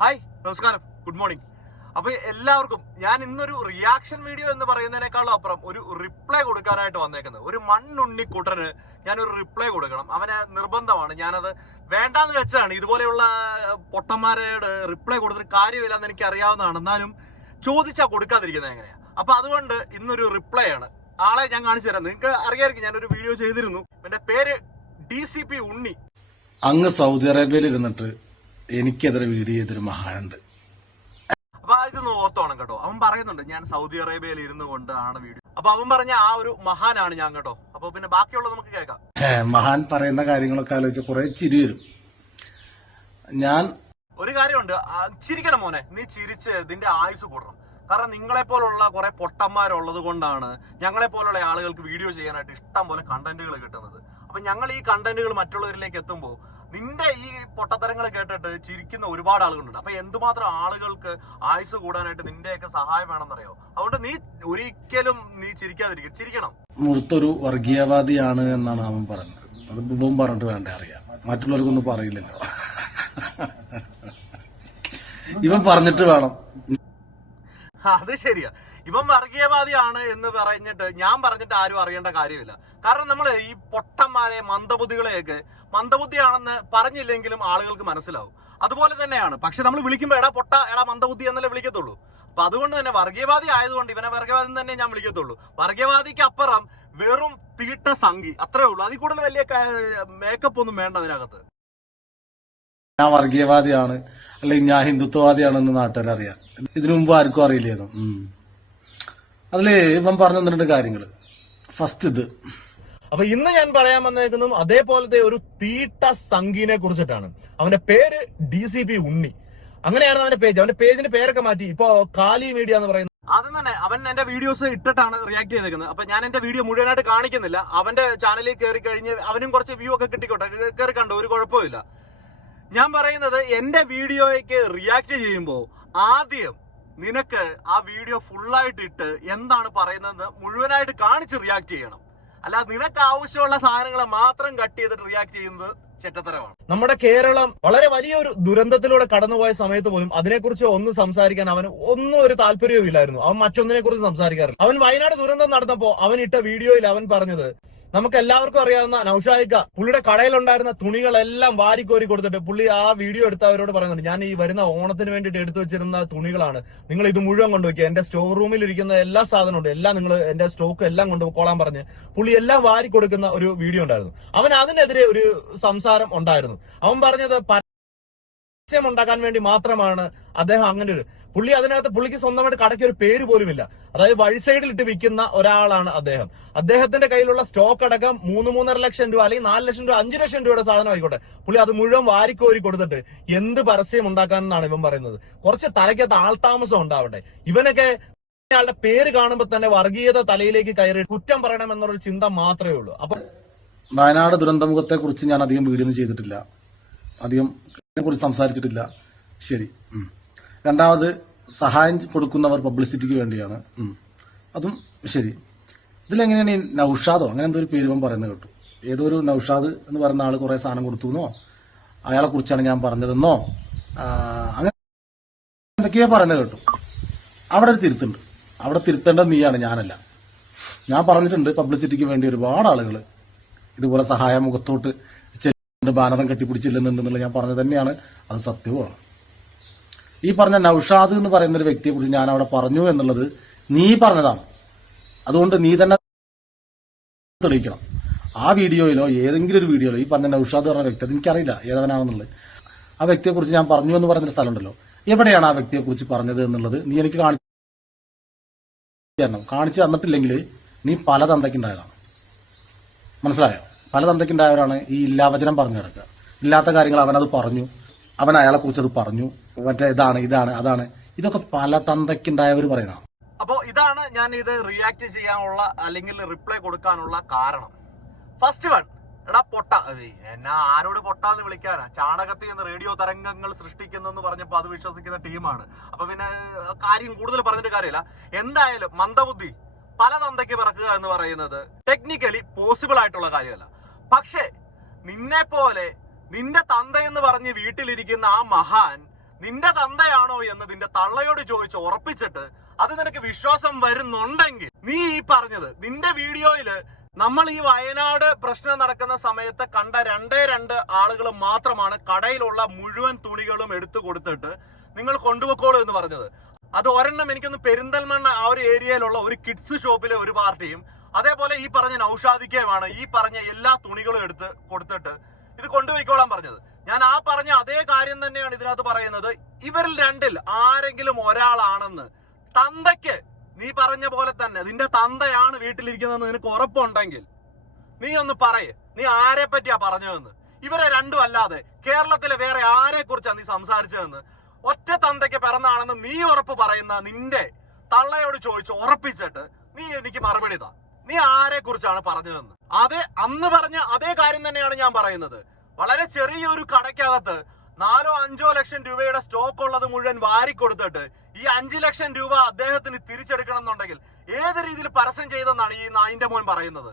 Hi നമസ്കാരം. Good morning അപ്പൊ എല്ലാവർക്കും ഞാൻ ഇന്നൊരു റിയാക്ഷൻ വീഡിയോ എന്ന് പറയുന്നതിനേക്കാളും അപ്പുറം ഒരു റിപ്ലൈ കൊടുക്കാനായിട്ട് വന്നേക്കുന്നത്. ഒരു മണ്ണുണ്ണിക്കുട്ടന് ഞാൻ ഒരു റിപ്ലൈ കൊടുക്കണം. അവന് നിർബന്ധമാണ്. ഞാനത് വേണ്ടാന്ന് വെച്ചാണ് ഇതുപോലെയുള്ള പൊട്ടന്മാരോട് റിപ്ലൈ കൊടുത്തിട്ട് കാര്യമില്ലെന്ന് എനിക്ക് അറിയാവുന്നതാണ് എന്നാലും ചോദിച്ചാ കൊടുക്കാതിരിക്കുന്നത് എങ്ങനെയാ? അപ്പൊ അതുകൊണ്ട് ഇന്നൊരു റിപ്ലൈ ആണ്. ആളെ ഞാൻ കാണിച്ചു തരാം. നിങ്ങൾക്ക് അറിയാമായിരിക്കും ഞാനൊരു വീഡിയോ ചെയ്തിരുന്നു. എന്റെ പേര് ഡി സി പി ഉണ്ണി. അങ്ങ് സൗദി അറേബ്യയിൽ ഇരുന്നിട്ട് എനിക്കെതിരെ വീഡിയോ ചെയ്തൊരു മഹാനുണ്ട്. അപ്പൊ ഇതൊന്ന് ഓർത്തോണം കേട്ടോ. അവൻ പറയുന്നുണ്ട് ഞാൻ സൗദി അറേബ്യയിൽ ഇരുന്നു കൊണ്ടാണ് വീഡിയോ അപ്പൊ അവൻ പറഞ്ഞ ആ ഒരു മഹാനാണ് ഞാൻ കേട്ടോ. അപ്പൊ പിന്നെ ബാക്കിയുള്ളത് നമുക്ക് കേൾക്കാം. മഹാൻ പറയുന്ന കാര്യങ്ങളൊക്കെ ആലോചിച്ച് കുറെ ചിരി വരും. ഞാൻ ഒരു കാര്യമുണ്ട് ചിരിക്കണം മോനെ. നീ ചിരിച്ച് ഇതിന്റെ ആയുസ് കൂടണം. കാരണം നിങ്ങളെ പോലുള്ള കുറെ പൊട്ടന്മാരുള്ളത് കൊണ്ടാണ് ഞങ്ങളെ പോലുള്ള ആളുകൾക്ക് വീഡിയോ ചെയ്യാനായിട്ട് ഇഷ്ടം പോലെ കണ്ടന്റുകൾ കിട്ടുന്നത്. അപ്പൊ ഞങ്ങൾ ഈ കണ്ടന്റുകൾ മറ്റുള്ളവരിലേക്ക് എത്തുമ്പോൾ നിന്റെ ഈ പൊട്ടത്തരങ്ങൾ കേട്ടിട്ട് ചിരിക്കുന്ന ഒരുപാട് ആളുകളുണ്ട്. അപ്പൊ എന്തുമാത്രം ആളുകൾക്ക് ആയുസ് കൂടാനായിട്ട് നിന്റെയൊക്കെ സഹായം വേണമെന്നറിയോ? അതുകൊണ്ട് നീ ഒരിക്കലും നീ ചിരിക്കാതിരിക്കും ചിരിക്കണം. മുഴുത്തൊരു വർഗീയവാദിയാണ് എന്നാണ് അവൻ പറഞ്ഞത്. അത് ഇവൻ പറഞ്ഞിട്ട് വേണ്ട അറിയാം. മറ്റുള്ളവർക്കൊന്നും പറയില്ലല്ലോ. ഇവൻ പറഞ്ഞിട്ട് വേണം. അത് ശരിയാ. ഇവൻ വർഗീയവാദിയാണ് എന്ന് പറഞ്ഞിട്ട് ഞാൻ പറഞ്ഞിട്ട് ആരും അറിയേണ്ട കാര്യമില്ല. കാരണം നമ്മൾ ഈ പൊട്ടന്മാരെ മന്ദബുദ്ധികളെയൊക്കെ മന്ദബുദ്ധിയാണെന്ന് പറഞ്ഞില്ലെങ്കിലും ആളുകൾക്ക് മനസ്സിലാവും. അതുപോലെ തന്നെയാണ്. പക്ഷെ നമ്മൾ വിളിക്കുമ്പോൾ എടാ പൊട്ട എടാ മന്ദബുദ്ധി എന്നല്ലേ വിളിക്കത്തുള്ളൂ. അപ്പൊ അതുകൊണ്ട് തന്നെ വർഗീയവാദി ആയതുകൊണ്ട് ഇവനെ വർഗീയവാദി തന്നെ ഞാൻ വിളിക്കത്തുള്ളൂ. വർഗീയവാദിക്ക് അപ്പുറം വെറും തീട്ട സംഖി അത്രേ ഉള്ളൂ. അതിൽ കൂടുതൽ വലിയ മേക്കപ്പ് ഒന്നും വേണ്ട അതിനകത്ത്. ഞാൻ വർഗീയവാദിയാണ് അല്ലെങ്കിൽ ഞാൻ ഹിന്ദുത്വവാദിയാണെന്ന് നാട്ടുകാർ അറിയാം ഇതിനു മുമ്പ് ആർക്കും അറിയില്ലായിരുന്നു. അതിൽ അതിൽ ഇവൻ പറഞ്ഞു തന്നിട്ടുണ്ട് കാര്യങ്ങൾ. ഫസ്റ്റ് ഇത്. അപ്പൊ ഇന്ന് ഞാൻ പറയാൻ വന്നേക്കുന്നതും അതേപോലത്തെ ഒരു തീട്ട സംഗീനെ കുറിച്ചിട്ടാണ്. അവന്റെ പേര് ഡി സി പി ഉണ്ണി. അങ്ങനെയാണ് അവന്റെ പേജ്. അവന്റെ പേജിന്റെ പേരൊക്കെ മാറ്റി. ഇപ്പോ കാലി മീഡിയ എന്ന് പറയുന്നത് അതും തന്നെ. അവൻ എന്റെ വീഡിയോസ് ഇട്ടിട്ടാണ് റിയാക്ട് ചെയ്തേക്കുന്നത്. അപ്പൊ ഞാൻ എന്റെ വീഡിയോ മുഴുവനായിട്ട് കാണിക്കുന്നില്ല. അവന്റെ ചാനലിൽ കയറി കഴിഞ്ഞ് അവനും കുറച്ച് വ്യൂ ഒക്കെ കിട്ടിക്കോട്ടെ. കയറി കണ്ടു? ഒരു കുഴപ്പമില്ല ഞാൻ പറയുന്നത് എന്റെ വീഡിയോയ്ക്ക് റിയാക്ട് ചെയ്യുമ്പോൾ ആദ്യം നിനക്ക് ആ വീഡിയോ ഫുള്ളായിട്ട് ഇട്ട് എന്താണ് പറയുന്നതെന്ന് മുഴുവനായിട്ട് കാണിച്ച് റിയാക്ട് ചെയ്യണം. അല്ല നിനക്ക് ആവശ്യമുള്ള സാധനങ്ങളെ മാത്രം കട്ട് ചെയ്തിട്ട് റിയാക്ട് ചെയ്യുന്നത് ചെറ്റത്തരമാണ്. നമ്മുടെ കേരളം വളരെ വലിയൊരു ദുരന്തത്തിലൂടെ കടന്നുപോയ സമയത്ത് പോലും അതിനെക്കുറിച്ച് ഒന്ന് സംസാരിക്കാൻ അവന് ഒന്നും ഒരു താല്പര്യവും ഇല്ലായിരുന്നു അവൻ മറ്റൊന്നിനെ കുറിച്ച് സംസാരിക്കാറില്ല. അവൻ വയനാട് ദുരന്തം നടന്നപ്പോ അവൻ ഇട്ട വീഡിയോയിൽ അവൻ പറഞ്ഞത് നമുക്ക് എല്ലാവർക്കും അറിയാവുന്ന നൌഷായിക്ക പുള്ളിയുടെ കടയിലുണ്ടായിരുന്ന തുണികളെല്ലാം വാരിക്കോരി കൊടുത്തിട്ട് പുള്ളി ആ വീഡിയോ എടുത്തവരോട് പറയുന്നുണ്ട് ഞാൻ ഈ വരുന്ന ഓണത്തിന് വേണ്ടിയിട്ട് എടുത്തു വെച്ചിരുന്ന തുണികളാണ്. നിങ്ങൾ ഇത് മുഴുവൻ കൊണ്ടുപോയി. എന്റെ സ്റ്റോർ റൂമിൽ ഇരിക്കുന്ന എല്ലാ സാധനവും എല്ലാം നിങ്ങൾ എന്റെ സ്റ്റോക്ക് എല്ലാം കൊണ്ടുപോയിക്കോളാൻ പറഞ്ഞ് പുള്ളി എല്ലാം വാരി കൊടുക്കുന്ന ഒരു വീഡിയോ ഉണ്ടായിരുന്നു. അവൻ അതിനെതിരെ ഒരു സംസാരം ഉണ്ടായിരുന്നു. അവൻ പറഞ്ഞത് പരസ്യം ഉണ്ടാക്കാൻ വേണ്ടി മാത്രമാണ് അദ്ദേഹം അങ്ങനെ ഒരു പുള്ളി അതിനകത്ത് പുള്ളിക്ക് സ്വന്തമായിട്ട് കടയ്ക്ക് ഒരു പേര് പോലുമില്ല. അതായത് വഴി സൈഡിൽ ഇട്ട് വിൽക്കുന്ന ഒരാളാണ് അദ്ദേഹം. അദ്ദേഹത്തിന്റെ കയ്യിലുള്ള സ്റ്റോക്ക് അടക്കം മൂന്ന് മൂന്നര ലക്ഷം രൂപ അല്ലെങ്കിൽ നാല് ലക്ഷം രൂപ അഞ്ചു ലക്ഷം രൂപയുടെ സാധനം ആയിക്കോട്ടെ. പുള്ളി അത് മുഴുവൻ വാരിക്കോരി കൊടുത്തിട്ട് എന്ത് പരസ്യം ഉണ്ടാക്കാനെന്നാണ് ഇവൻ പറയുന്നത്. കുറച്ച് തലയ്ക്കകത്ത് ആൾതാമസം ഉണ്ടാവട്ടെ. ഇവനൊക്കെ ഇയാളുടെ പേര് കാണുമ്പോൾ തന്നെ വർഗീയത തലയിലേക്ക് കയറി കുറ്റം പറയണം എന്നൊരു ചിന്ത മാത്രമേ ഉള്ളൂ. അപ്പൊ വയനാട് ദുരന്തമുഖത്തെ കുറിച്ച് ഞാൻ അധികം വീഡിയോ ചെയ്തിട്ടില്ല. അധികം കുറിച്ച് സംസാരിച്ചിട്ടില്ല. ശരി. രണ്ടാമത് സഹായം കൊടുക്കുന്നവർ പബ്ലിസിറ്റിക്ക് വേണ്ടിയാണ്. അതും ശരി. ഇതിലെങ്ങനെയാണ് ഈ നൌഷാദോ? അങ്ങനെ എന്തോ ഒരു പേര് ഇവൻ പറയുന്നത് കേട്ടു. ഏതോ ഒരു നൌഷാദ് എന്ന് പറയുന്ന ആൾ കുറേ സാധനം കൊടുത്തു എന്നോ? അയാളെ കുറിച്ചാണ് ഞാൻ പറഞ്ഞതെന്നോ? അങ്ങനെ എന്തൊക്കെയോ പറയുന്നത് കേട്ടു. അവിടെ ഒരു തിരുത്തുണ്ട്. അവിടെ തിരുത്തേണ്ടത് നീയാണ് ഞാനല്ല. ഞാൻ പറഞ്ഞിട്ടുണ്ട് പബ്ലിസിറ്റിക്ക് വേണ്ടി ഒരുപാട് ആളുകൾ ഇതുപോലെ സഹായ മുഖത്തോട്ട് ബാനറും കെട്ടിപ്പിടിച്ചില്ലെന്നുണ്ടെന്നുള്ള ഞാൻ പറഞ്ഞത് തന്നെയാണ്. അത് സത്യവുമാണ്. ഈ പറഞ്ഞ നൌഷാദ് എന്ന് പറയുന്ന ഒരു വ്യക്തിയെ കുറിച്ച് ഞാൻ അവിടെ പറഞ്ഞു എന്നുള്ളത് നീ പറഞ്ഞതാണ്. അതുകൊണ്ട് നീ തന്നെ തെളിയിക്കണം. ആ വീഡിയോയിലോ ഏതെങ്കിലും ഒരു വീഡിയോയിലോ ഈ പറഞ്ഞ നൌഷാദ് പറഞ്ഞ വ്യക്തി എനിക്കറിയില്ല ഏതവനാണെന്നുള്ളത്. ആ വ്യക്തിയെ കുറിച്ച് ഞാൻ പറഞ്ഞു എന്ന് പറഞ്ഞൊരു സ്ഥലമുണ്ടല്ലോ. എവിടെയാണ് ആ വ്യക്തിയെ കുറിച്ച് പറഞ്ഞത് എന്നുള്ളത് നീ എനിക്ക് കാണിച്ചു തരണം. കാണിച്ചു തന്നിട്ടില്ലെങ്കിൽ നീ പല തന്തയ്ക്കുണ്ടായതാണ്. മനസ്സിലായോ? പല തന്തയ്ക്കുണ്ടായവരാണ് ഈ ഇല്ലാവചനം പറഞ്ഞു കിടക്കുക. ഇല്ലാത്ത കാര്യങ്ങൾ അവനത് പറഞ്ഞു. അവൻ അയാളെ കുറിച്ച് അത് പറഞ്ഞു. മറ്റേ ഇതാണ് ഇതാണ് അതാണ്. ഇതൊക്കെ പല തന്തയ്ക്കുണ്ടായവർ പറയുന്നതാണ്. അപ്പോ ഇതാണ് ഞാൻ ഇത് റിയാക്ട് ചെയ്യാനുള്ള അല്ലെങ്കിൽ റിപ്ലൈ കൊടുക്കാനുള്ള കാരണം. ഫസ്റ്റ് വൺ എടാ പൊട്ട. എന്നാ ആരോട് പൊട്ടാന്ന് വിളിക്കാനാ? ചാണകത്തിൽ നിന്ന് റേഡിയോ തരംഗങ്ങൾ സൃഷ്ടിക്കുന്നു എന്ന് പറഞ്ഞപ്പോ അത് വിശ്വസിക്കുന്ന ടീമാണ്. അപ്പൊ പിന്നെ കാര്യം കൂടുതൽ പറഞ്ഞിട്ട് കാര്യമില്ല. എന്തായാലും മന്ദബുദ്ധി പല തന്തയ്ക്ക് പിറക്കുക എന്ന് പറയുന്നത് ടെക്നിക്കലി പോസിബിൾ ആയിട്ടുള്ള കാര്യമല്ല. പക്ഷേ നിന്നെ പോലെ നിന്റെ തന്തയെന്ന് പറഞ്ഞ് വീട്ടിലിരിക്കുന്ന ആ മഹാൻ നിന്റെ തന്തയാണോ എന്ന് നിന്റെ തള്ളയോട് ചോദിച്ച് ഉറപ്പിച്ചിട്ട് അത് നിനക്ക് വിശ്വാസം വരുന്നുണ്ടെങ്കിൽ നീ ഈ പറഞ്ഞത് നിന്റെ വീഡിയോയിൽ നമ്മൾ ഈ വയനാട് പ്രശ്നം നടക്കുന്ന സമയത്ത് കണ്ട രണ്ടേ രണ്ട് ആളുകൾ മാത്രമാണ് കടയിലുള്ള മുഴുവൻ തുണികളും എടുത്തു കൊടുത്തിട്ട് നിങ്ങൾ കൊണ്ടുപോക്കോളൂ എന്ന് പറഞ്ഞത്. അത് ഒരെണ്ണം എനിക്കൊന്ന് പെരിന്തൽമണ്ണ ആ ഒരു ഏരിയയിലുള്ള ഒരു കിഡ്സ് ഷോപ്പിലെ ഒരു പാർട്ടിയും അതേപോലെ ഈ പറഞ്ഞ നൌഷാദിക്കയുമാണ് ഈ പറഞ്ഞ എല്ലാ തുണികളും എടുത്ത് കൊടുത്തിട്ട് ഇത് കൊണ്ടുപോയിക്കോളാൻ പറഞ്ഞത്. ഞാൻ ആ പറഞ്ഞ അതേ കാര്യം തന്നെയാണ് ഇതിനകത്ത് പറയുന്നത്. ഇവരിൽ രണ്ടിൽ ആരെങ്കിലും ഒരാളാണെന്ന്. തന്തയ്ക്ക് നീ പറഞ്ഞ പോലെ തന്നെ നിന്റെ തന്തയാണ് വീട്ടിലിരിക്കുന്നതെന്ന് നിനക്ക് ഉറപ്പുണ്ടെങ്കിൽ നീ ഒന്ന് പറയ്. നീ ആരെ പറ്റിയാ പറഞ്ഞതെന്ന്. ഇവരെ രണ്ടും അല്ലാതെ കേരളത്തിലെ വേറെ ആരെ കുറിച്ചാണ് നീ സംസാരിച്ചതെന്ന്? ഒറ്റ തന്തയ്ക്ക് പിറന്നാണെന്ന് നീ ഉറപ്പ് പറയുന്ന നിന്റെ തള്ളയോട് ചോദിച്ച് ഉറപ്പിച്ചിട്ട് നീ എനിക്ക് മറുപടി താ നീ ആരെ കുറിച്ചാണ് പറഞ്ഞതെന്ന്? അതെ അന്ന് പറഞ്ഞ അതേ കാര്യം തന്നെയാണ് ഞാൻ പറയുന്നത്. വളരെ ചെറിയൊരു കടയ്ക്കകത്ത് നാലോ അഞ്ചോ ലക്ഷം രൂപയുടെ സ്റ്റോക്ക് ഉള്ളത് മുഴുവൻ വാരി കൊടുത്തിട്ട് ഈ അഞ്ചു ലക്ഷം രൂപ അദ്ദേഹത്തിന് തിരിച്ചെടുക്കണം എന്നുണ്ടെങ്കിൽ ഏത് രീതിയിൽ പരസ്യം ചെയ്തെന്നാണ് ഈ നായിന്റെ മോൻ പറയുന്നത്?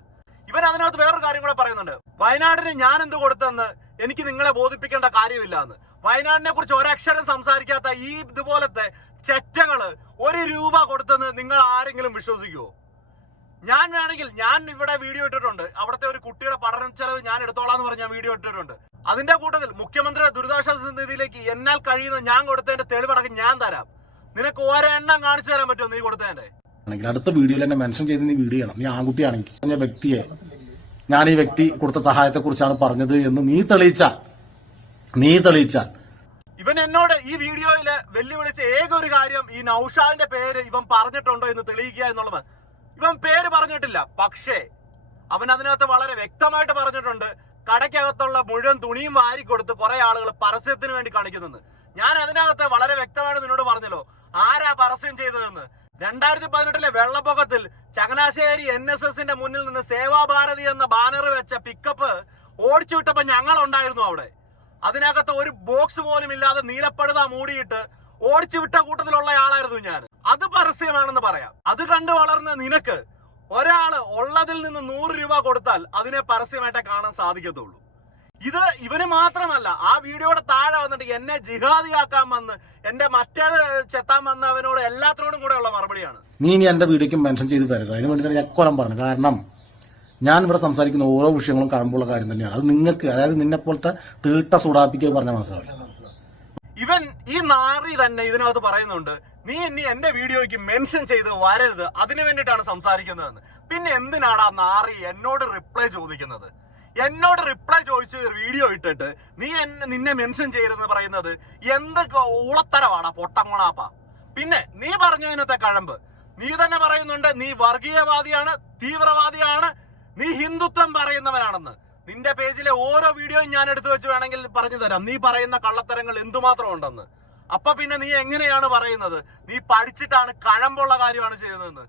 ഇവൻ അതിനകത്ത് വേറൊരു കാര്യം കൂടെ പറയുന്നുണ്ട്. വയനാടിന് ഞാൻ എന്ത് കൊടുത്തെന്ന് എനിക്ക് നിങ്ങളെ ബോധിപ്പിക്കേണ്ട കാര്യമില്ല എന്ന് വയനാടിനെ കുറിച്ച് ഒരക്ഷരം സംസാരിക്കാത്ത ഈ ഇതുപോലത്തെ ചെറ്റകൾ ഒരു രൂപ കൊടുത്തെന്ന് നിങ്ങൾ ആരെങ്കിലും വിശ്വസിക്കുമോ ഞാൻ വേണമെങ്കിൽ ഞാൻ ഇവിടെ വീഡിയോ ഇട്ടിട്ടുണ്ട്. അവിടുത്തെ ഒരു കുട്ടിയുടെ പഠന ചെലവ് ഞാൻ എടുത്തോളാം എന്ന് പറഞ്ഞ വീഡിയോ ഇട്ടിട്ടുണ്ട്. അതിന്റെ കൂട്ടത്തിൽ മുഖ്യമന്ത്രിയുടെ ദുരിതാശ്വാസ നിധിയിലേക്ക് എന്നാൽ കഴിയുന്ന ഞാൻ കൊടുത്തതിന്റെ തെളിവടക്കം ഞാൻ തരാം. നിനക്ക് ഒരെണ്ണം കാണിച്ചു തരാൻ പറ്റുമോ നീ കൊടുത്തതിന്റെ? ആണെങ്കിൽ അടുത്ത വീഡിയോയിൽ എന്നെ മെൻഷൻ ചെയ്ത് നീ വീഡിയോ ചെയ്യണം. നീ ആൺകുട്ടിയാണെങ്കിൽ. പറഞ്ഞ വ്യക്തിയെ. ഞാൻ ഈ വ്യക്തി കൊടുത്ത സഹായത്തെ കുറിച്ചാണ് പറഞ്ഞത് എന്ന് നീ തെളിയിച്ചാൽ. നീ തെളിയിച്ചാൽ. ഇവൻ എന്നോട് ഈ വീഡിയോയിൽ വെല്ലുവിളിച്ച ഏക ഒരു കാര്യം ഈ നൌഷാദിന്റെ പേര് ഇവൻ പറഞ്ഞിട്ടുണ്ടോ എന്ന് തെളിയിക്കുക എന്നുള്ളത് ഇവൻ പേര് പറഞ്ഞിട്ടില്ല. പക്ഷേ അവൻ അതിനകത്ത് വളരെ വ്യക്തമായിട്ട് പറഞ്ഞിട്ടുണ്ട്. കടയ്ക്കകത്തുള്ള മുഴുവൻ തുണിയും വാരി കൊടുത്ത് കുറെ ആളുകൾ പരസ്യത്തിന് വേണ്ടി കാണിക്കുന്നെന്ന്. ഞാൻ അതിനകത്ത് വളരെ വ്യക്തമായിട്ട് നിന്നോട് പറഞ്ഞല്ലോ ആരാ പരസ്യം ചെയ്തതെന്ന്. രണ്ടായിരത്തി പതിനെട്ടിലെ വെള്ളപ്പൊക്കത്തിൽ ചങ്ങനാശ്ശേരി എൻ എസ് എസിന്റെ മുന്നിൽ നിന്ന് സേവാഭാരതി എന്ന ബാനർ വെച്ച പിക്കപ്പ് ഓടിച്ചു വിട്ടപ്പോ ഞങ്ങൾ ഉണ്ടായിരുന്നു അവിടെ. അതിനകത്ത് ഒരു ബോക്സ് പോലും ഇല്ലാതെ നീലപ്പടുത മൂടിയിട്ട് ഓടിച്ചു വിട്ട കൂട്ടത്തിലുള്ള ആളായിരുന്നു ഞാൻ. അത് പരസ്യമാണെന്ന് പറയാം. അത് കണ്ടു വളർന്ന നിനക്ക് ഒരാൾ ഉള്ളതിൽ നിന്ന് നൂറ് രൂപ കൊടുത്താൽ അതിനെ പരസ്യമായിട്ടേ കാണാൻ സാധിക്കത്തുള്ളൂ. ഇത് ഇവന് മാത്രമല്ല ആ വീഡിയോയുടെ താഴെ വന്നിട്ട് എന്നെ ജിഹാദിയാക്കാൻ വന്ന് എന്റെ മറ്റേ ചെത്താൻ വന്നവനോട് എല്ലാത്തിനോടും കൂടെ ഉള്ള മറുപടിയാണ്. നീ ഇനി എന്റെ വീഡിയോക്ക് മെൻഷൻ ചെയ്ത് തരുക അതിന് വേണ്ടി ഞാൻ കൊല്ലം പറഞ്ഞു. കാരണം ഞാൻ ഇവിടെ സംസാരിക്കുന്ന ഓരോ വിഷയങ്ങളും കഴമ്പുള്ള കാര്യം തന്നെയാണ്. അത് നിങ്ങൾക്ക് അതായത് നിന്നെ പോലത്തെ തീട്ട സൂടാപ്പിക്കുക പറഞ്ഞ മനസ്സിലാവില്ല. ഇവൻ ഈ നാറി തന്നെ ഇതിനകത്ത് പറയുന്നുണ്ട് നീ ഇനി എന്റെ വീഡിയോയ്ക്ക് മെൻഷൻ ചെയ്ത് വരരുത്. അതിനു വേണ്ടിയിട്ടാണ് സംസാരിക്കുന്നതെന്ന്. പിന്നെ എന്തിനാണ് ആ നാറി എന്നോട് റിപ്ലൈ ചോദിക്കുന്നത്? എന്നോട് റിപ്ലൈ ചോദിച്ച് വീഡിയോ ഇട്ടിട്ട് നീ എന്നെ നിന്നെ മെൻഷൻ ചെയ്യരുതെന്ന് പറയുന്നത് എന്ത് ഉളത്തരവാടാ പൊട്ടങ്ങോളാപ്പ. പിന്നെ നീ പറഞ്ഞതിനത്തെ കഴമ്പ്. നീ തന്നെ പറയുന്നുണ്ട് നീ വർഗീയവാദിയാണ് തീവ്രവാദിയാണ് നീ ഹിന്ദുത്വം പറയുന്നവനാണെന്ന്. നിന്റെ പേജിലെ ഓരോ വീഡിയോയും ഞാൻ എടുത്തു വെച്ച് വേണമെങ്കിൽ പറഞ്ഞു തരാം. നീ പറയുന്ന കള്ളത്തരങ്ങൾ എന്തുമാത്രം ഉണ്ടെന്ന്. അപ്പൊ പിന്നെ നീ എങ്ങനെയാണ് പറയുന്നത്? നീ പഠിച്ചിട്ടാണ് കഴമ്പുള്ള കാര്യമാണ് ചെയ്യുന്നതെന്ന്.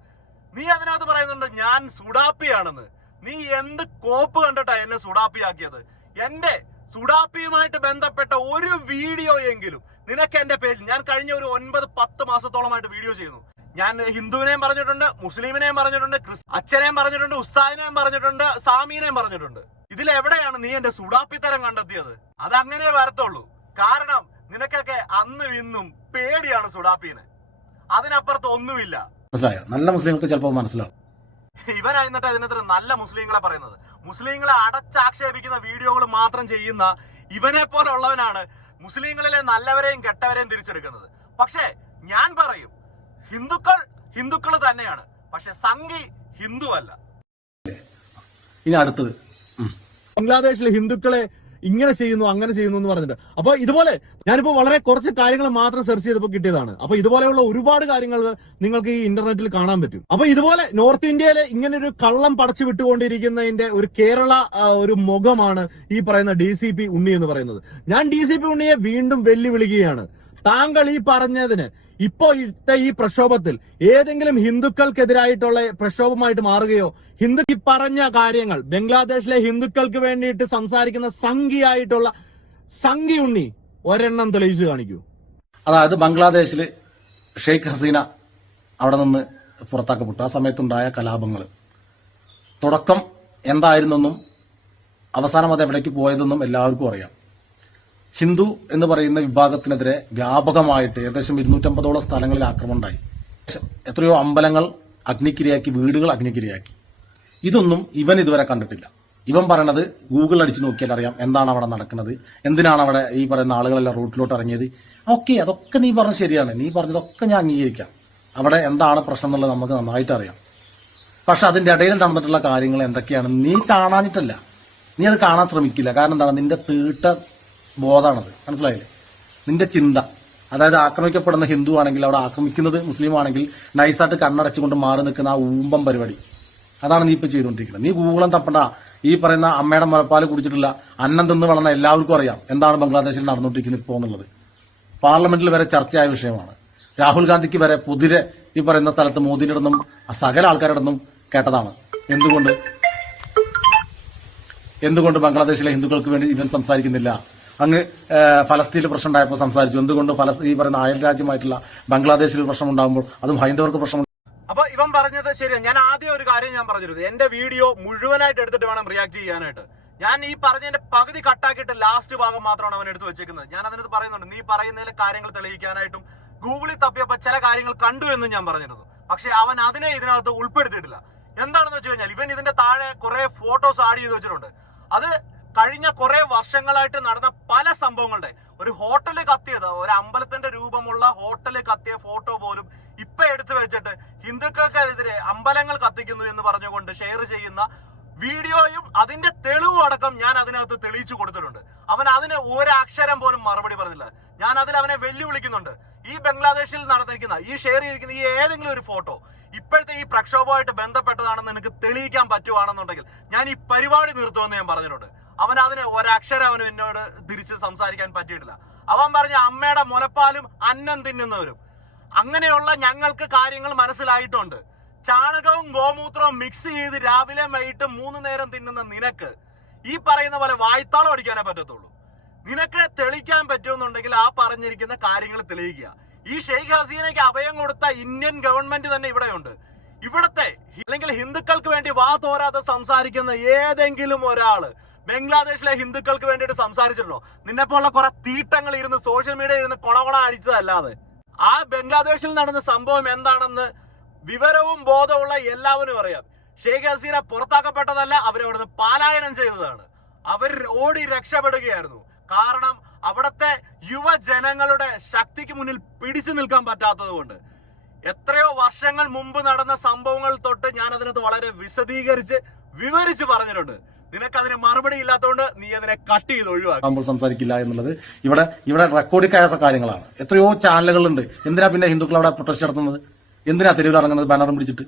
നീ അതിനകത്ത് പറയുന്നുണ്ട് ഞാൻ സുഡാപ്പിയാണെന്ന്. നീ എന്ത് കോപ്പ് കണ്ടിട്ടാ എന്നെ സുഡാപ്പിയാക്കിയത്? എന്റെ സുഡാപ്പിയുമായിട്ട് ബന്ധപ്പെട്ട ഒരു വീഡിയോ എങ്കിലും നിനക്ക് എന്റെ പേജിൽ ഞാൻ കഴിഞ്ഞ ഒരു ഒൻപത് പത്ത് മാസത്തോളമായിട്ട് വീഡിയോ ചെയ്യുന്നു. ഞാൻ ഹിന്ദുവിനെയും പറഞ്ഞിട്ടുണ്ട് മുസ്ലിമിനെയും പറഞ്ഞിട്ടുണ്ട് അച്ഛനെയും പറഞ്ഞിട്ടുണ്ട് ഉസ്താദിനെയും പറഞ്ഞിട്ടുണ്ട് സാമീനെയും പറഞ്ഞിട്ടുണ്ട്. ഇതിൽ എവിടെയാണ് നീ എന്റെ സുഡാപ്പിത്തരം കണ്ടെത്തിയത്? അതങ്ങനെ വരത്തുള്ളൂ. കാരണം നിനക്കൊക്കെ അന്ന് ഇന്നും പേടിയാണ് സുടാപ്പിന്. അതിനപ്പുറത്ത് ഒന്നുമില്ല. മനസ്സിലായോ? നല്ല മുസ്ലിങ്ങൾക്ക് ചിലപ്പോൾ മനസ്സിലാവും. ഇവനായിരുന്നിട്ട് അതിനത്ര നല്ല മുസ്ലിങ്ങളെ പറയുന്നത്. മുസ്ലിങ്ങളെ അടച്ചാക്ഷേപിക്കുന്ന വീഡിയോകൾ മാത്രം ചെയ്യുന്ന ഇവനെ പോലെ ഉള്ളവനാണ് മുസ്ലിങ്ങളിലെ നല്ലവരെയും കെട്ടവരെയും തിരിച്ചെടുക്കുന്നത്. പക്ഷേ ഞാൻ പറയും ഹിന്ദുക്കൾ ഹിന്ദുക്കൾ തന്നെയാണ്. പക്ഷെ സംഘി ഹിന്ദുവല്ല. ഇനി അടുത്തത്. ബംഗ്ലാദേശിലെ ഹിന്ദുക്കളെ ഇങ്ങനെ ചെയ്യുന്നു അങ്ങനെ ചെയ്യുന്നു എന്ന് പറഞ്ഞിട്ട്. അപ്പൊ ഇതുപോലെ ഞാനിപ്പോ വളരെ കുറച്ച് കാര്യങ്ങൾ മാത്രം സെർച്ച് ചെയ്തപ്പോൾ കിട്ടിയതാണ്. അപ്പൊ ഇതുപോലെയുള്ള ഒരുപാട് കാര്യങ്ങൾ നിങ്ങൾക്ക് ഈ ഇന്റർനെറ്റിൽ കാണാൻ പറ്റും. അപ്പൊ ഇതുപോലെ നോർത്ത് ഇന്ത്യയിലെ ഇങ്ങനെ ഒരു കള്ളം പടച്ചു വിട്ടുകൊണ്ടിരിക്കുന്നതിന്റെ ഒരു കേരള ഒരു മുഖമാണ് ഈ പറയുന്ന ഡി സി പി ഉണ്ണി എന്ന് പറയുന്നത്. ഞാൻ ഡി സി പി ഉണ്ണിയെ വീണ്ടും വെല്ലുവിളിക്കുകയാണ്. താങ്കൾ ഈ പറഞ്ഞതിന് ഇപ്പോ ഇത്തെ ഈ പ്രക്ഷോഭത്തിൽ ഏതെങ്കിലും ഹിന്ദുക്കൾക്കെതിരായിട്ടുള്ള പ്രക്ഷോഭമായിട്ട് മാറുകയോ ഹിന്ദു ഈ പറഞ്ഞ കാര്യങ്ങൾ ബംഗ്ലാദേശിലെ ഹിന്ദുക്കൾക്ക് വേണ്ടിയിട്ട് സംസാരിക്കുന്ന സംഘിയായിട്ടുള്ള സംഘി ഉണ്ണി ഒരെണ്ണം തെളിയിച്ചു കാണിക്കൂ. അതായത് ബംഗ്ലാദേശിൽ ഷെയ്ഖ് ഹസീന അവിടെ നിന്ന് പുറത്താക്കപ്പെട്ടു. ആ സമയത്തുണ്ടായ കലാപങ്ങൾ. തുടക്കം എന്തായിരുന്നെന്നും അവസാനം അത് എവിടേക്ക് പോയതെന്നും എല്ലാവർക്കും അറിയാം. ഹിന്ദു എന്ന് പറയുന്ന വിഭാഗത്തിനെതിരെ വ്യാപകമായിട്ട് ഏകദേശം ഇരുന്നൂറ്റമ്പതോളം സ്ഥലങ്ങളിൽ ആക്രമണം ഉണ്ടായി. എത്രയോ അമ്പലങ്ങൾ അഗ്നിക്കിരയാക്കി വീടുകൾ അഗ്നിക്കിരയാക്കി. ഇതൊന്നും ഇവൻ ഇതുവരെ കണ്ടിട്ടില്ല. ഇവൻ പറയണത് ഗൂഗിൾ അടിച്ചു നോക്കിയാൽ അറിയാം എന്താണ് അവിടെ നടക്കുന്നത് എന്തിനാണ് അവിടെ ഈ പറയുന്ന ആളുകളെല്ലാം റൂട്ടിലോട്ട് ഇറങ്ങിയത്. ഓക്കെ അതൊക്കെ നീ പറഞ്ഞത് ശരിയാണ്. നീ പറഞ്ഞതൊക്കെ ഞാൻ അംഗീകരിക്കാം. അവിടെ എന്താണ് പ്രശ്നം എന്നുള്ളത് നമുക്ക് നന്നായിട്ട് അറിയാം. പക്ഷെ അതിന്റെ ഇടയിൽ നടന്നിട്ടുള്ള കാര്യങ്ങൾ എന്തൊക്കെയാണ് നീ കാണാനിട്ടല്ല നീ അത് കാണാൻ ശ്രമിക്കില്ല. കാരണം എന്താണ്? നിന്റെ തീട്ട ബോധമാണത്. മനസ്സിലായില്ലേ? നിന്റെ ചിന്ത. അതായത് ആക്രമിക്കപ്പെടുന്ന ഹിന്ദു ആണെങ്കിൽ അവിടെ ആക്രമിക്കുന്നത് മുസ്ലിം ആണെങ്കിൽ നൈസായിട്ട് കണ്ണടച്ചുകൊണ്ട് മാറി നിൽക്കുന്ന ആ ഊമ്പം പരിപാടി. അതാണ് നീ ഇപ്പൊ ചെയ്തുകൊണ്ടിരിക്കുന്നത്. നീ ഗൂഗിളും തപ്പണ്ട. ഈ പറയുന്ന അമ്മയുടെ മുലപ്പാൽ കുടിച്ചിട്ടില്ല. അന്നം തിന്ന് വളർന്ന എല്ലാവർക്കും അറിയാം എന്താണ് ബംഗ്ലാദേശിൽ നടന്നുകൊണ്ടിരിക്കുന്നത് ഇപ്പോൾ എന്നുള്ളത്. പാർലമെന്റിൽ വരെ ചർച്ചയായ വിഷയമാണ്. രാഹുൽ ഗാന്ധിക്ക് വരെ പുതിരെ ഈ പറയുന്ന സ്ഥലത്ത് മോദിയുടെ നിന്നും സകല ആൾക്കാരുടെ നിന്നും കേട്ടതാണ്. എന്തുകൊണ്ട്? എന്തുകൊണ്ട് ബംഗ്ലാദേശിലെ ഹിന്ദുക്കൾക്ക് വേണ്ടി ഇവൻ സംസാരിക്കുന്നില്ല? അങ്ങ് ഫലസ്തീനിൽ പ്രശ്നം ഉണ്ടായപ്പോൾ സംസാരിച്ചു. എന്തുകൊണ്ട് ഫലസ്തീൻ ഈ പറയുന്ന അയൽ രാജ്യമായിട്ടുള്ള ബംഗ്ലാദേശിൽ പ്രശ്നം ഉണ്ടാകുമ്പോൾ അതും ഹൈന്ദവർക്ക് പ്രശ്നം അപ്പൊ ഇവൻ പറഞ്ഞത് ശരിയാണ് ഞാൻ ആദ്യം ഒരു കാര്യം ഞാൻ പറഞ്ഞിരുന്നു. എന്റെ വീഡിയോ മുഴുവനായിട്ട് എടുത്തിട്ട് വേണം റിയാക്ട് ചെയ്യാനായിട്ട്. ഞാൻ ഈ പറഞ്ഞതിന്റെ പകുതി കട്ടാക്കിയിട്ട് ലാസ്റ്റ് ഭാഗം മാത്രമാണ് അവൻ എടുത്തു വെച്ചേക്കുന്നത്. ഞാൻ അതിനകത്ത് പറയുന്നുണ്ട് നീ പറയുന്നതിലെ കാര്യങ്ങൾ തെളിയിക്കാനായിട്ടും ഗൂഗിളിൽ തപ്പിയപ്പോ ചില കാര്യങ്ങൾ കണ്ടു എന്നും ഞാൻ പറഞ്ഞിരുന്നു. പക്ഷെ അവൻ അതിനെ ഇതിനകത്ത് ഉൾപ്പെടുത്തിയിട്ടില്ല. എന്താണെന്ന് വെച്ച് കഴിഞ്ഞാൽ ഇവൻ ഇതിന്റെ താഴെ കുറെ ഫോട്ടോസ് ആഡ് ചെയ്ത് വെച്ചിട്ടുണ്ട്. അത് കഴിഞ്ഞ കുറെ വർഷങ്ങളായിട്ട് നടന്ന പല സംഭവങ്ങളുടെ. ഒരു ഹോട്ടൽ കത്തിയത് ഒരു അമ്പലത്തിന്റെ രൂപമുള്ള ഹോട്ടൽ കത്തിയ ഫോട്ടോ പോലും ഇപ്പൊ എടുത്തു വെച്ചിട്ട് ഹിന്ദുക്കൾക്കെതിരെ അമ്പലങ്ങൾ കത്തിക്കുന്നു എന്ന് പറഞ്ഞുകൊണ്ട് ഷെയർ ചെയ്യുന്ന വീഡിയോയും അതിന്റെ തെളിവും അടക്കം ഞാൻ അതിനകത്ത് തെളിയിച്ചു കൊടുത്തിട്ടുണ്ട്. അവൻ അതിന് ഒരക്ഷരം പോലും മറുപടി പറഞ്ഞില്ല. ഞാൻ അതിൽ അവനെ വെല്ലുവിളിക്കുന്നുണ്ട്. ഈ ബംഗ്ലാദേശിൽ നടന്നിരിക്കുന്ന ഈ ഷെയർ ചെയ്തിരിക്കുന്ന ഈ ഏതെങ്കിലും ഒരു ഫോട്ടോ ഇപ്പോഴത്തെ ഈ പ്രക്ഷോഭമായിട്ട് ബന്ധപ്പെട്ടതാണെന്ന് എനിക്ക് തെളിയിക്കാൻ പറ്റുവാണെന്നുണ്ടെങ്കിൽ ഞാൻ ഈ പരിപാടി നിർത്തുമെന്ന് ഞാൻ പറഞ്ഞിട്ടുണ്ട്. അവൻ അതിന് ഒരക്ഷരം അവന് എന്നോട് തിരിച്ച് സംസാരിക്കാൻ പറ്റിയിട്ടില്ല. അവൻ പറഞ്ഞ അമ്മയുടെ മുലപ്പാലും അന്നം തിന്നുന്നവരും. അങ്ങനെയുള്ള ഞങ്ങൾക്ക് കാര്യങ്ങൾ മനസ്സിലായിട്ടുണ്ട്. ചാണകവും ഗോമൂത്രവും മിക്സ് ചെയ്ത് രാവിലെ വൈകിട്ട് മൂന്ന് നേരം തിന്നുന്ന നിനക്ക് ഈ പറയുന്ന പോലെ വായ്ത്താളം അടിക്കാനേ പറ്റത്തുള്ളൂ. നിനക്ക് തെളിയിക്കാൻ പറ്റുമെന്നുണ്ടെങ്കിൽ ആ പറഞ്ഞിരിക്കുന്ന കാര്യങ്ങൾ തെളിയിക്കുക. ഈ ഷെയ്ഖ് ഹസീനയ്ക്ക് അഭയം കൊടുത്ത ഇന്ത്യൻ ഗവൺമെന്റ് തന്നെ ഇവിടെയുണ്ട്. ഇവിടത്തെ അല്ലെങ്കിൽ ഹിന്ദുക്കൾക്ക് വേണ്ടി വാ തോരാതെ സംസാരിക്കുന്ന ഏതെങ്കിലും ഒരാൾ ബംഗ്ലാദേശിലെ ഹിന്ദുക്കൾക്ക് വേണ്ടിയിട്ട് സംസാരിച്ചിട്ടുണ്ടോ? നിന്നെ പോലുള്ള കുറെ തീട്ടങ്ങൾ ഇരുന്ന് സോഷ്യൽ മീഡിയ ഇരുന്ന് കൊണകൊണ അടിച്ചതല്ലാതെ. ആ ബംഗ്ലാദേശിൽ നടന്ന സംഭവം എന്താണെന്ന് വിവരവും ബോധവുമുള്ള എല്ലാവരും അറിയാം. ഷെയ്ഖ് ഹസീന പുറത്താക്കപ്പെട്ടതല്ല അവരവിടുന്ന് പാലായനം ചെയ്തതാണ്. അവർ ഓടി രക്ഷപ്പെടുകയായിരുന്നു. കാരണം അവിടുത്തെ യുവജനങ്ങളുടെ ശക്തിക്ക് മുന്നിൽ പിടിച്ചു നിൽക്കാൻ പറ്റാത്തത് കൊണ്ട് എത്രയോ വർഷങ്ങൾ മുമ്പ് നടന്ന സംഭവങ്ങൾ തൊട്ട് ഞാൻ അതിനകത്ത് വളരെ വിശദീകരിച്ച് വിവരിച്ച് പറഞ്ഞിട്ടുണ്ട്. നിനക്ക് അതിന് മറുപടി ഇല്ലാത്തതുകൊണ്ട് നീ അതിനെ കട്ട് ചെയ്ത് ഒഴിവാക്കി. നമ്മൾ സംസാരിക്കില്ല എന്നുള്ളത് ഇവിടെ ഇവിടെ റെക്കോർഡിക്കായ കാര്യങ്ങളാണ്. എത്രയോ ചാനലുകളുണ്ട്. എന്തിനാ പിന്നെ ഹിന്ദുക്കൾ അവിടെ പ്രൊട്ടസ്റ്റ് നടത്തുന്നത്? എന്തിനാ തെരുവിൽ ഇറങ്ങുന്നത് ബാനറും പിടിച്ചിട്ട്?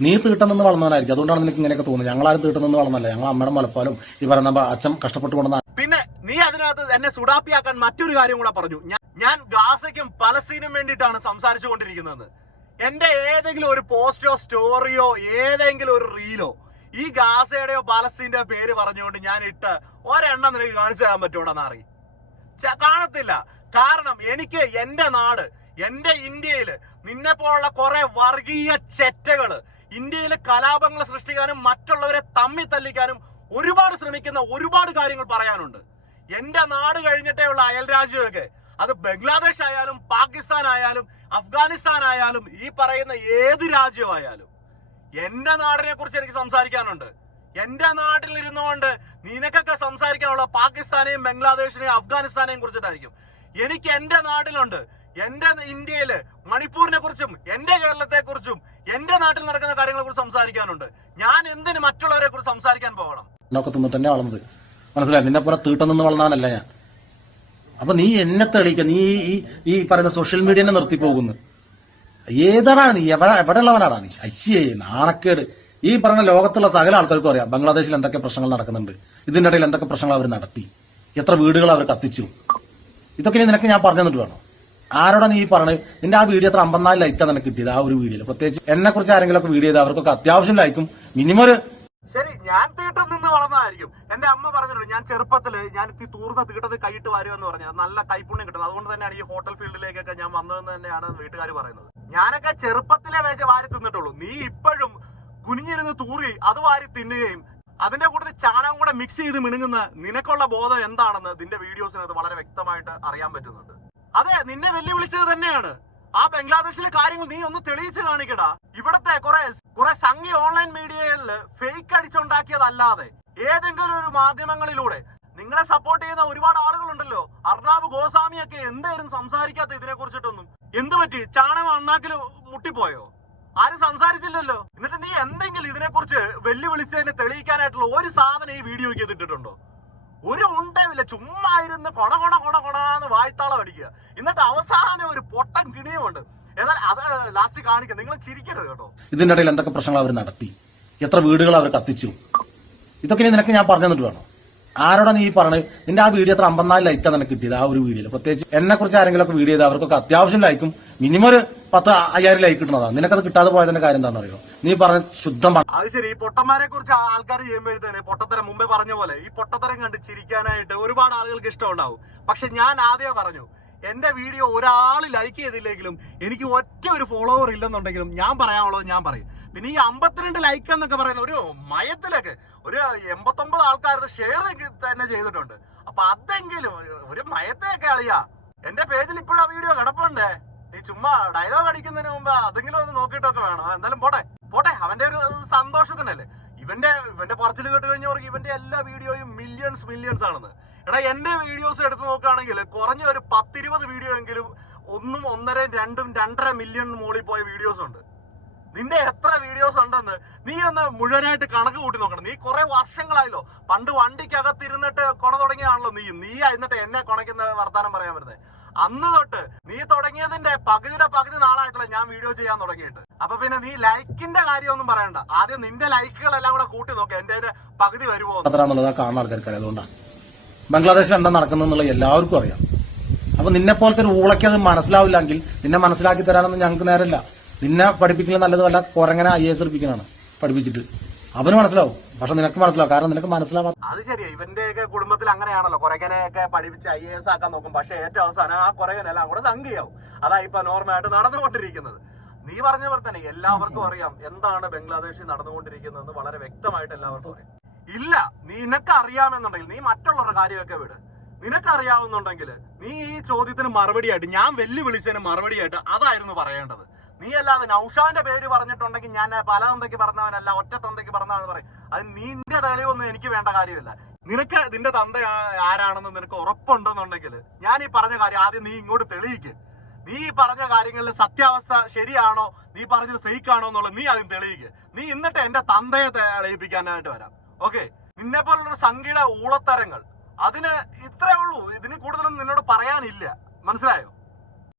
നീ തീട്ടുന്നെന്ന് വളർന്നവനായിരിക്കും. അതുകൊണ്ടാണ് നിനക്ക് ഇങ്ങനെയൊക്കെ തോന്നുന്നത്. ഞങ്ങളാരും തീട്ടുന്നെന്ന് വളർന്നല്ല ഞങ്ങൾ അമ്മയുടെ മലപ്പാലും ഈ പറയുന്ന അച്ഛൻ കഷ്ടപ്പെട്ട് കൊണ്ടുവന്ന പിന്നെ നീ അതിനകത്ത് എന്നെ സുഡാപ്പിയാക്കാൻ മറ്റൊരു കാര്യം കൂടെ പറഞ്ഞു. ഞാൻ- ഞാൻ ഗാസയ്ക്കും പലസ്തീനും വേണ്ടിയിട്ടാണ് സംസാരിച്ചു കൊണ്ടിരിക്കുന്നത് എന്റെ ഏതെങ്കിലും ഒരു പോസ്റ്റോ സ്റ്റോറിയോ ഏതെങ്കിലും ഒരു റീലോ ഈ ഗാസയുടെയോ പാലസ്തീന്റെയോ പേര് പറഞ്ഞുകൊണ്ട് ഞാൻ ഇട്ട് ഒരെണ്ണം നിനക്ക് കാണിച്ചു തരാൻ പറ്റുമോടെന്ന് അറിയും കാണത്തില്ല. കാരണം എനിക്ക് എന്റെ നാട് എന്റെ ഇന്ത്യയിൽ നിന്നെ പോലുള്ള കുറെ വർഗീയ ചെറ്റകൾ ഇന്ത്യയിൽ കലാപങ്ങൾ സൃഷ്ടിക്കാനും മറ്റുള്ളവരെ തമ്മി തല്ലിക്കാനും ഒരുപാട് ശ്രമിക്കുന്ന ഒരുപാട് കാര്യങ്ങൾ പറയാനുണ്ട്. എന്റെ നാട് കഴിഞ്ഞിട്ടേ ഉള്ള അയൽ രാജ്യമൊക്കെ അത് ബംഗ്ലാദേശ് ആയാലും പാകിസ്ഥാൻ ആയാലും അഫ്ഗാനിസ്ഥാൻ ആയാലും ഈ പറയുന്ന ഏത് രാജ്യമായാലും. എന്റെ നാടിനെ കുറിച്ച് എനിക്ക് സംസാരിക്കാനുണ്ട്. എന്റെ നാട്ടിൽ ഇരുന്നുകൊണ്ട് നിനക്കൊക്കെ സംസാരിക്കാനുള്ള പാകിസ്ഥാനെയും ബംഗ്ലാദേശിനെയും അഫ്ഗാനിസ്ഥാനെയും കുറിച്ചിട്ടായിരിക്കും. എനിക്ക് എന്റെ നാട്ടിലുണ്ട്. എന്റെ ഇന്ത്യയിൽ മണിപ്പൂരിനെ കുറിച്ചും എന്റെ കേരളത്തെ കുറിച്ചും എന്റെ നാട്ടിൽ നടക്കുന്ന കാര്യങ്ങളെ കുറിച്ച് സംസാരിക്കാനുണ്ട്. ഞാൻ എന്തിന് മറ്റുള്ളവരെ കുറിച്ച് സംസാരിക്കാൻ പോകണം? എന്നൊക്കെ തന്നെ വളർന്നത്. മനസ്സിലായി? നിന്നെ പോലെ തീട്ടം നിന്ന് വളർന്നാനല്ല ഞാൻ. അപ്പൊ നീ എന്നെ തെളിയിക്ക. നീ ഈ പറയുന്ന സോഷ്യൽ മീഡിയനെ നിർത്തി പോകുന്നു ഏതാടാ നീ എവിടെ എവിടെയുള്ളവനാടാ നീ? അയ്യേ നാണക്കേട്. ഈ പറഞ്ഞ ലോകത്തുള്ള സകല ആൾക്കാർക്കും അറിയാം ബംഗ്ലാദേശിൽ എന്തൊക്കെ പ്രശ്നങ്ങൾ നടക്കുന്നുണ്ട്. ഇതിന്റെ ഇടയിൽ എന്തൊക്കെ പ്രശ്നങ്ങൾ അവർ നടത്തി. എത്ര വീടുകൾ അവർ കത്തിച്ചു. ഇതൊക്കെ ഇനി നിനക്ക് ഞാൻ പറഞ്ഞു തന്നിട്ട് വേണം? ആരോടാ നീ പറഞ്ഞു നിന്റെ ആ വീഡിയോ എത്ര അമ്പത്തിനാല് ലൈക്കാണ് നിനക്ക് കിട്ടിയത് ആ ഒരു വീഡിയോയിൽ. പ്രത്യേകിച്ച് എന്നെ കുറിച്ച് ആരെങ്കിലും ഒക്കെ വീഡിയോ ചെയ്ത് അവർക്കൊക്കെ അത്യാവശ്യം ലൈക്കും മിനിമം ഒരു ശരി ഞാൻ തീട്ടം നിന്ന് വളർന്നതായിരിക്കും. എന്റെ അമ്മ പറഞ്ഞിട്ടുണ്ട് ഞാൻ ചെറുപ്പത്തിൽ ഞാൻ തൂർന്ന തീട്ടത്തിൽ കൈയിട്ട് വരുക എന്ന് പറഞ്ഞത് നല്ല കൈപ്പുണ്യം കിട്ടുന്നത് അതുകൊണ്ട് തന്നെയാണ് ഈ ഹോട്ടൽ ഫീൽഡിലേക്കൊക്കെ ഞാൻ വന്നതെന്ന് തന്നെയാണ് വീട്ടുകാർ പറയുന്നത്. ഞാനൊക്കെ ചെറുപ്പത്തിലെ വേജ വാരി തിന്നിട്ടുള്ളൂ. നീ ഇപ്പോഴും കുനിഞ്ഞിരുന്ന് തൂറി അത് വാരി തിന്നുകയും അതിന്റെ കൂട്ടത്തിൽ ചാണകം കൂടെ മിക്സ് ചെയ്ത് മിണുങ്ങുന്ന നിനക്കുള്ള ബോധം എന്താണെന്ന് നിന്റെ വീഡിയോസിനകത്ത് വളരെ വ്യക്തമായിട്ട് അറിയാൻ പറ്റുന്നുണ്ട്. അതെ നിന്നെ വെല്ലുവിളിച്ചത് തന്നെയാണ്. ആ ബംഗ്ലാദേശിലെ കാര്യങ്ങൾ നീ ഒന്ന് തെളിയിച്ചു കാണിക്കടാ. ഇവിടത്തെ കുറെ കുറെ സംഘി ഓൺലൈൻ മീഡിയകളിൽ ഫേക്ക് അടിച്ചുണ്ടാക്കിയതല്ലാതെ ഏതെങ്കിലും ഒരു മാധ്യമങ്ങളിലൂടെ നിങ്ങളെ സപ്പോർട്ട് ചെയ്യുന്ന ഒരുപാട് ആളുകളുണ്ടല്ലോ. അർണാബ് ഗോസ്വാമിയൊക്കെ എന്തായിരുന്നു സംസാരിക്കാത്ത ഇതിനെ കുറിച്ചിട്ടൊന്നും എന്ത് പറ്റി? ചാണകം അണ്ണാക്കിൽ മുട്ടിപ്പോയോ? ആരും സംസാരിച്ചില്ലല്ലോ. എന്നിട്ട് നീ എന്തെങ്കിലും ഇതിനെ കുറിച്ച് വെല്ലുവിളിച്ചതിനെ തെളിയിക്കാനായിട്ടുള്ള ഒരു സാധനം ഈ വീഡിയോയ്ക്ക് ഇട്ടിട്ടുണ്ടോ ഒരു ഉണ്ടാവില്ല. ചുമ്മാ ഇരുന്ന് കൊണ കൊണ കൊണ കൊണാന്ന് വായ്ത്താളം അടിക്കുക. എന്നിട്ട് അവസാനം ഒരു പൊട്ടൻ കിണിയുമുണ്ട്. എന്നാൽ അത് ലാസ്റ്റ് കാണിക്കുക നിങ്ങൾ ചിരിക്കരുത് കേട്ടോ. ഇതിന്റെ ഇടയിൽ എന്തൊക്കെ പ്രശ്നങ്ങൾ അവർ നടത്തി? എത്ര വീടുകൾ അവർ കത്തിച്ചു? ഇതൊക്കെ നിനക്ക് ഞാൻ പറഞ്ഞു തന്നിട്ട് വേണം? ആരോടാ നീ പറഞ്ഞത് നിന്റെ ആ വീഡിയോ എത്ര അമ്പത്തിനാല് ലൈക്കാണ് തന്നെ കിട്ടിയത് ആ ഒരു വീഡിയോയിൽ പ്രത്യേകിച്ച് എന്നെ കുറിച്ച് ആരെങ്കിലും ഒക്കെ വീഡിയോ ചെയ്ത് അവർക്കൊക്കെ അത്യാവശ്യം ലൈക്കും മിനിമം ഒരു പത്ത് അയ്യായിരം ലൈക്ക് കിട്ടുന്നതാണ് നിനക്കത് കിട്ടാതെ പോയതിന്റെ കാര്യം എന്താണെന്ന് അറിയോ നീ പറഞ്ഞ ശുദ്ധം അത് ശരി ഈ പൊട്ടന്മാരെ കുറിച്ച് ആൾക്കാർ ചെയ്യുമ്പോഴത്തേനെ പൊട്ടത്തരം മുമ്പേ പറഞ്ഞ പോലെ ഈ പൊട്ടത്തരം കണ്ട് ചിരിക്കാനായിട്ട് ഒരുപാട് ആളുകൾക്ക് ഇഷ്ടം ഉണ്ടാവും പക്ഷെ ഞാൻ ആദ്യമേ പറഞ്ഞു എന്റെ വീഡിയോ ഒരാൾ ലൈക്ക് ചെയ്തില്ലെങ്കിലും എനിക്ക് ഒറ്റ ഒരു ഫോളോവർ ഇല്ലെന്നുണ്ടെങ്കിലും ഞാൻ പറയാനുള്ളത് ഞാൻ പറയും. പിന്നെ ഈ അമ്പത്തിരണ്ട് ലൈക്ക് എന്നൊക്കെ പറയുന്ന ഒരു മയത്തിലൊക്കെ ഒരു എൺപത്തൊമ്പത് ആൾക്കാർ ഷെയർ തന്നെ ചെയ്തിട്ടുണ്ട്. അപ്പൊ അതെങ്കിലും ഒരു മയത്തെയൊക്കെ അളിയാ എന്റെ പേജിൽ ഇപ്പോഴും ആ വീഡിയോ കിടപ്പുണ്ടേ. നീ ചുമ്മാ ഡയലോഗ് അടിക്കുന്നതിന് മുമ്പ് അതെങ്കിലും ഒന്ന് നോക്കിയിട്ടൊക്കെ വേണം. എന്തായാലും പോട്ടെ പോട്ടെ. അവന്റെ ഒരു സന്തോഷത്തിനല്ലേ. ഇവന്റെ ഇവന്റെ പറച്ചിൽ കേട്ട് കഴിഞ്ഞവർക്ക് ഇവന്റെ എല്ലാ വീഡിയോയും മില്യൺസ് മില്യൺസ് ആണെന്ന്. എടാ എന്റെ വീഡിയോസ് എടുത്ത് നോക്കുകയാണെങ്കിൽ കുറഞ്ഞ ഒരു പത്തിരുപത് വീഡിയോ എങ്കിലും ഒന്നും ഒന്നര രണ്ടും രണ്ടര മില്യൺ മോളിൽ പോയ വീഡിയോസ് ഉണ്ട്. നിന്റെ എത്ര വീഡിയോസ് ഉണ്ടെന്ന് നീ ഒന്ന് മുഴുവനായിട്ട് കണക്ക് കൂട്ടി നോക്കണം. നീ കുറെ വർഷങ്ങളായല്ലോ. പണ്ട് വണ്ടിക്കകത്തിരുന്നിട്ട് കൊണ തുടങ്ങിയാണല്ലോ നീയും. നീ എന്നിട്ട് എന്നെ കൊണയ്ക്കുന്ന വർത്താനം പറയാൻ വരുന്നത് അന്ന് തൊട്ട് നീ തുടങ്ങിയതിന്റെ പകുതിയുടെ പകുതി നാളായിട്ടുള്ള ഞാൻ വീഡിയോ ചെയ്യാൻ തുടങ്ങിയിട്ട്. അപ്പൊ പിന്നെ നീ ലൈക്കിന്റെ കാര്യമൊന്നും പറയണ്ട. ആദ്യം നിന്റെ ലൈക്കുകളെല്ലാം കൂടെ കൂട്ടി നോക്കുക എന്റെ പകുതി വരുമോ അതുകൊണ്ടാ ബംഗ്ലാദേശ് അതുകൊണ്ടാണ് ബംഗ്ലാദേശിൽ എന്താ നടക്കുന്നത് എല്ലാവർക്കും അറിയാം. അപ്പൊ നിന്നെ പോലത്തെ ഒരു ഊളയ്ക്ക് അത് മനസ്സിലാവില്ലെങ്കിൽ നിന്നെ മനസ്സിലാക്കി തരാനൊന്നും ഞങ്ങൾക്ക് നേരമില്ല. നിന്നെ പഠിപ്പിക്കുന്നത് നല്ലതുമല്ല കുറങ്ങനെ ഐ എസ് എടുപ്പിക്കുന്നതാണ് പഠിപ്പിച്ചിട്ട്. അവന് മനസ്സിലാവും പക്ഷെ നിനക്ക് മനസ്സിലാവും കാരണം നിനക്ക് മനസ്സിലാവാ അത് ശരിയാ ഇവന്റെയൊക്കെ കുടുംബത്തിൽ അങ്ങനെയാണല്ലോ കൊറകനെയൊക്കെ പഠിപ്പിച്ച് ഐ എസ് ആക്കാൻ നോക്കും. പക്ഷെ ഏറ്റവും അവസാനം ആ കൊറകനെല്ലാം കൂടെ സംഖ്യയാവും അതാ ഇപ്പൊ നോർമലായിട്ട് നടന്നുകൊണ്ടിരിക്കുന്നത്. നീ പറഞ്ഞ പോലെ തന്നെ എല്ലാവർക്കും അറിയാം എന്താണ് ബംഗ്ലാദേശിൽ നടന്നുകൊണ്ടിരിക്കുന്നതെന്ന് വളരെ വ്യക്തമായിട്ട് എല്ലാവർക്കും അറിയാം. ഇല്ല നിനക്ക് അറിയാമെന്നുണ്ടെങ്കിൽ നീ മറ്റുള്ളവരുടെ കാര്യമൊക്കെ വിട്. നിനക്കറിയാവുന്നുണ്ടെങ്കിൽ നീ ഈ ചോദ്യത്തിന് മറുപടിയായിട്ട് ഞാൻ വെല്ലുവിളിച്ചതിന് മറുപടിയായിട്ട് അതായിരുന്നു പറയേണ്ടത്. നീ അല്ലാതെ നൌഷാന്റെ പേര് പറഞ്ഞിട്ടുണ്ടെങ്കിൽ ഞാൻ പല തന്തയ്ക്ക് പറഞ്ഞവനല്ല ഒറ്റ തന്തയ്ക്ക് പറഞ്ഞവൻ പറയും. അത് നിന്റെ തെളിവൊന്നും എനിക്ക് വേണ്ട കാര്യമില്ല. നിനക്ക് നിന്റെ തന്ത ആരാണെന്ന് നിനക്ക് ഉറപ്പുണ്ടെന്നുണ്ടെങ്കിൽ ഞാൻ ഈ പറഞ്ഞ കാര്യം ആദ്യം നീ ഇങ്ങോട്ട് തെളിയിക്ക്. നീ ഈ പറഞ്ഞ കാര്യങ്ങളിൽ സത്യാവസ്ഥ ശരിയാണോ നീ പറഞ്ഞത് ഫേക്ക് ആണോ എന്നുള്ളത് നീ ആദ്യം തെളിയിക്ക്. നീ എന്നിട്ട് എന്റെ തന്തയെ തെളിയിപ്പിക്കാനായിട്ട് വരാം. ഓക്കെ നിന്നെ പോലുള്ള സംഖ്യയുടെ ഊളത്തരങ്ങൾ. അതിന് ഇത്രേ ഉള്ളൂ. ഇതിന് കൂടുതലൊന്നും നിന്നോട് പറയാനില്ല. മനസ്സിലായോ?